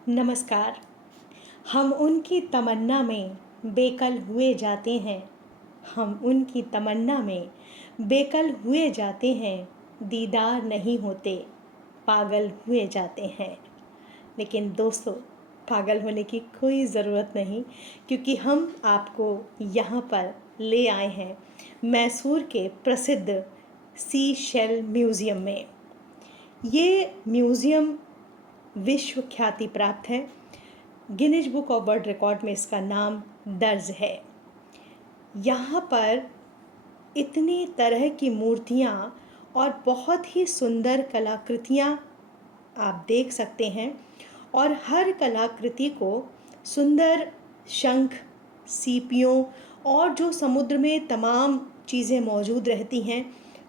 नमस्कार। हम उनकी तमन्ना में बेकल हुए जाते हैं। हम उनकी तमन्ना में बेकल हुए जाते हैं। दीदार नहीं होते, पागल हुए जाते हैं। लेकिन दोस्तों, पागल होने की कोई ज़रूरत नहीं, क्योंकि हम आपको यहाँ पर ले आए हैं मैसूर के प्रसिद्ध सी शेल म्यूज़ियम में। ये म्यूज़ियम विश्व ख्याति प्राप्त है। Guinness book of world record में इसका नाम दर्ज है। यहाँ पर इतनी तरह की मूर्तियाँ और बहुत ही सुंदर कलाकृतियाँ आप देख सकते हैं, और हर कलाकृति को सुंदर शंख, सीपियों और जो समुद्र में तमाम चीज़ें मौजूद रहती हैं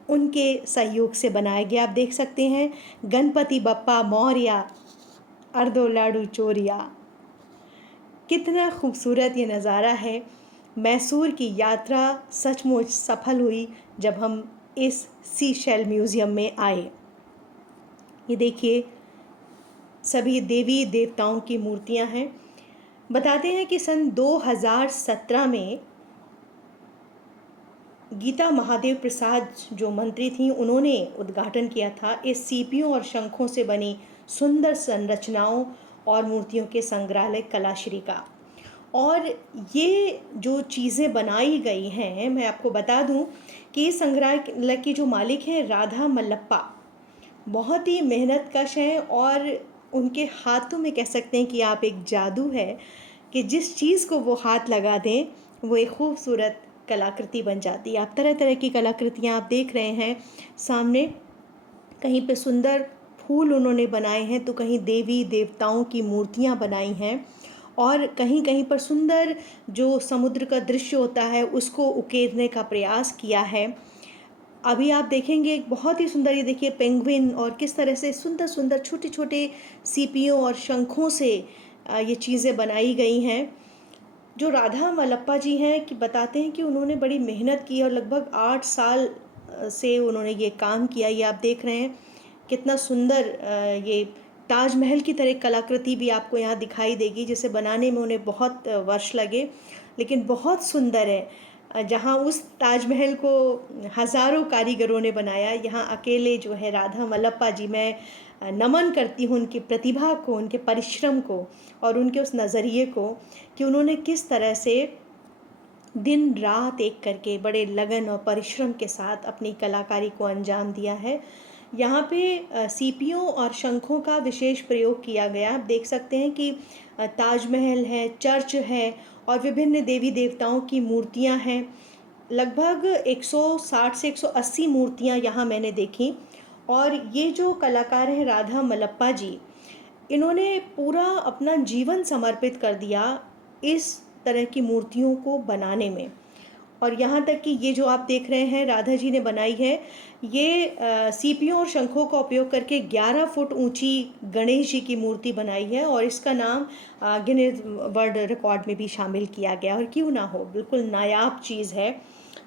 उनके सहयोग से बनाया गया। आप देख सकते हैं गणपति बप्पा मौर्य, अर्धो लाडू चोरिया। कितना खूबसूरत ये नज़ारा है। मैसूर की यात्रा सचमुच सफल हुई जब हम इस सी शेल म्यूज़ियम में आए। ये देखिए, सभी देवी देवताओं की मूर्तियां हैं। बताते हैं कि सन 2017 में गीता महादेव प्रसाद जो मंत्री थी, उन्होंने उद्घाटन किया था इस सीपियों और शंखों से बनी सुंदर संरचनाओं और मूर्तियों के संग्रहालय कलाश्री का। और ये जो चीज़ें बनाई गई हैं, मैं आपको बता दूं कि इस संग्रहालय की जो मालिक हैं राधा मल्लप्पा, बहुत ही मेहनतकश हैं, और उनके हाथों में कह सकते हैं कि आप एक जादू है कि जिस चीज़ को वो हाथ लगा दें वो एक खूबसूरत कलाकृति बन जाती है। आप तरह तरह की कलाकृतियाँ आप देख रहे हैं सामने। कहीं पे सुंदर फूल उन्होंने बनाए हैं, तो कहीं देवी देवताओं की मूर्तियाँ बनाई हैं, और कहीं कहीं पर सुंदर जो समुद्र का दृश्य होता है उसको उकेरने का प्रयास किया है। अभी आप देखेंगे एक बहुत ही सुंदर, ये देखिए पेंगुइन, और किस तरह से सुंदर सुंदर छोटे छोटे सीपियों और शंखों से ये चीज़ें बनाई गई हैं। जो राधा मल्लप्पा जी हैं, कि बताते हैं कि उन्होंने बड़ी मेहनत की और लगभग 8 साल से उन्होंने ये काम किया। ये आप देख रहे हैं कितना सुंदर ये ताजमहल की तरह कलाकृति भी आपको यहाँ दिखाई देगी, जिसे बनाने में उन्हें बहुत वर्ष लगे, लेकिन बहुत सुंदर है। जहाँ उस ताजमहल को हज़ारों कारीगरों ने बनाया, यहाँ अकेले जो है राधा मल्लप्पा जी, मैं नमन करती हूँ उनकी प्रतिभा को, उनके परिश्रम को और उनके उस नज़रिए को कि उन्होंने किस तरह से दिन रात एक करके बड़े लगन और परिश्रम के साथ अपनी कलाकारी को अंजाम दिया है। यहाँ पे सीपियों और शंखों का विशेष प्रयोग किया गया। आप देख सकते हैं कि ताजमहल है, चर्च है, और विभिन्न देवी देवताओं की मूर्तियाँ हैं। लगभग 160 से 180 मूर्तियाँ यहाँ मैंने देखी। और ये जो कलाकार हैं राधा मल्लप्पा जी, इन्होंने पूरा अपना जीवन समर्पित कर दिया इस तरह की मूर्तियों को बनाने में। और यहाँ तक कि ये जो आप देख रहे हैं राधा जी ने बनाई है, ये सीपियों और शंखों का उपयोग करके 11 फुट ऊंची गणेश जी की मूर्ति बनाई है, और इसका नाम गिनीज वर्ल्ड रिकॉर्ड में भी शामिल किया गया। और क्यों ना हो, बिल्कुल नायाब चीज़ है।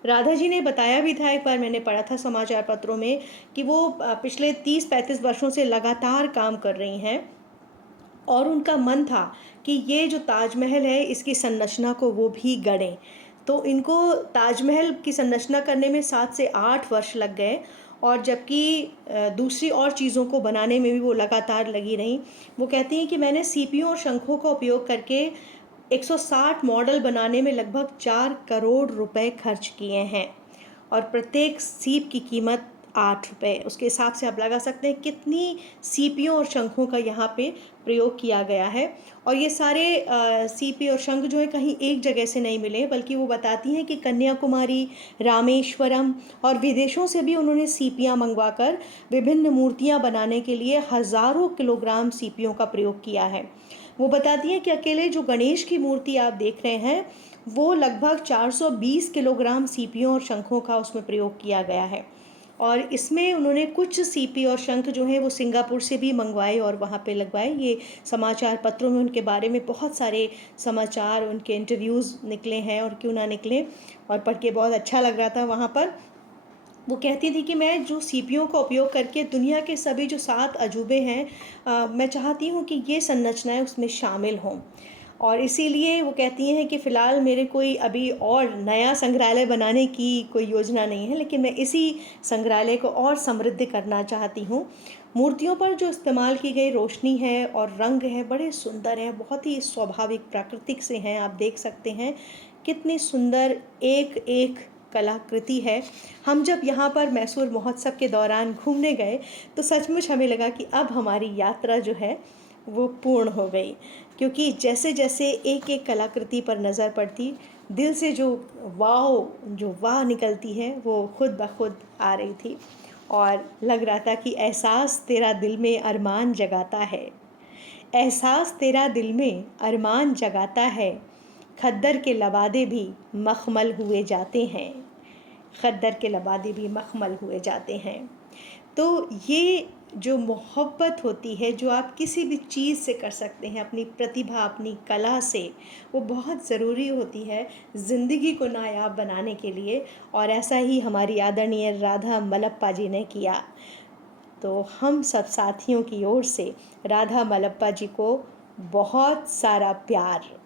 राधा जी ने बताया भी था, एक बार मैंने पढ़ा था समाचार पत्रों में, कि वो पिछले 30-35 वर्षों से लगातार काम कर रही हैं, और उनका मन था कि ये जो ताजमहल है इसकी संरचना को वो भी गढ़ें। तो इनको ताजमहल की संरचना करने में 7 से 8 वर्ष लग गए, और जबकि दूसरी और चीज़ों को बनाने में भी वो लगातार लगी रहीं। वो कहती हैं कि मैंने सीपियों और शंखों का उपयोग करके 160 मॉडल बनाने में लगभग 4 करोड़ रुपए खर्च किए हैं, और प्रत्येक सीप की कीमत 8 रुपये। उसके हिसाब से आप लगा सकते हैं कितनी सीपियों और शंखों का यहाँ पे प्रयोग किया गया है। और ये सारे सीपी और शंख जो है कहीं एक जगह से नहीं मिले, बल्कि वो बताती हैं कि कन्याकुमारी, रामेश्वरम और विदेशों से भी उन्होंने सीपियाँ मंगवाकर विभिन्न मूर्तियाँ बनाने के लिए हज़ारों किलोग्राम सीपियों का प्रयोग किया है। वो बताती हैं कि अकेले जो गणेश की मूर्ति आप देख रहे हैं, वो लगभग 420 किलोग्राम सीपियों और शंखों का उसमें प्रयोग किया गया है। और इसमें उन्होंने कुछ सीपी और शंख जो हैं वो सिंगापुर से भी मंगवाए और वहाँ पे लगवाए। ये समाचार पत्रों में उनके बारे में बहुत सारे समाचार, उनके इंटरव्यूज़ निकले हैं, और क्यों ना निकले, और पढ़ के बहुत अच्छा लग रहा था वहाँ पर। वो कहती थी कि मैं जो सीपियों का उपयोग करके दुनिया के सभी जो 7 अजूबे हैं, मैं चाहती हूँ कि ये संरचनाएँ उसमें शामिल हों। और इसीलिए वो कहती हैं कि फ़िलहाल मेरे कोई अभी और नया संग्रहालय बनाने की कोई योजना नहीं है, लेकिन मैं इसी संग्रहालय को और समृद्ध करना चाहती हूँ। मूर्तियों पर जो इस्तेमाल की गई रोशनी है और रंग है, बड़े सुंदर हैं, बहुत ही स्वाभाविक प्राकृतिक से हैं। आप देख सकते हैं कितनी सुंदर एक-एक कलाकृति है। हम जब यहाँ पर मैसूर महोत्सव के दौरान घूमने गए, तो सचमुच हमें लगा कि अब हमारी यात्रा जो है वो पूर्ण हो गई, क्योंकि जैसे-जैसे एक-एक कलाकृति पर नज़र पड़ती, दिल से जो वाह निकलती है, वो खुद ब खुद आ रही थी। और लग रहा था कि एहसास तेरा दिल में अरमान जगाता है, एहसास तेरा दिल में अरमान जगाता है, खद्दर के लबादे भी मखमल हुए जाते हैं, खद्दर के लबादे भी मखमल हुए जाते हैं। तो ये जो मोहब्बत होती है, जो आप किसी भी चीज़ से कर सकते हैं, अपनी प्रतिभा, अपनी कला से, वो बहुत ज़रूरी होती है ज़िंदगी को नायाब बनाने के लिए। और ऐसा ही हमारी आदरणीय राधा मलप्पा जी ने किया। तो हम सब साथियों की ओर से राधा मलप्पा जी को बहुत सारा प्यार।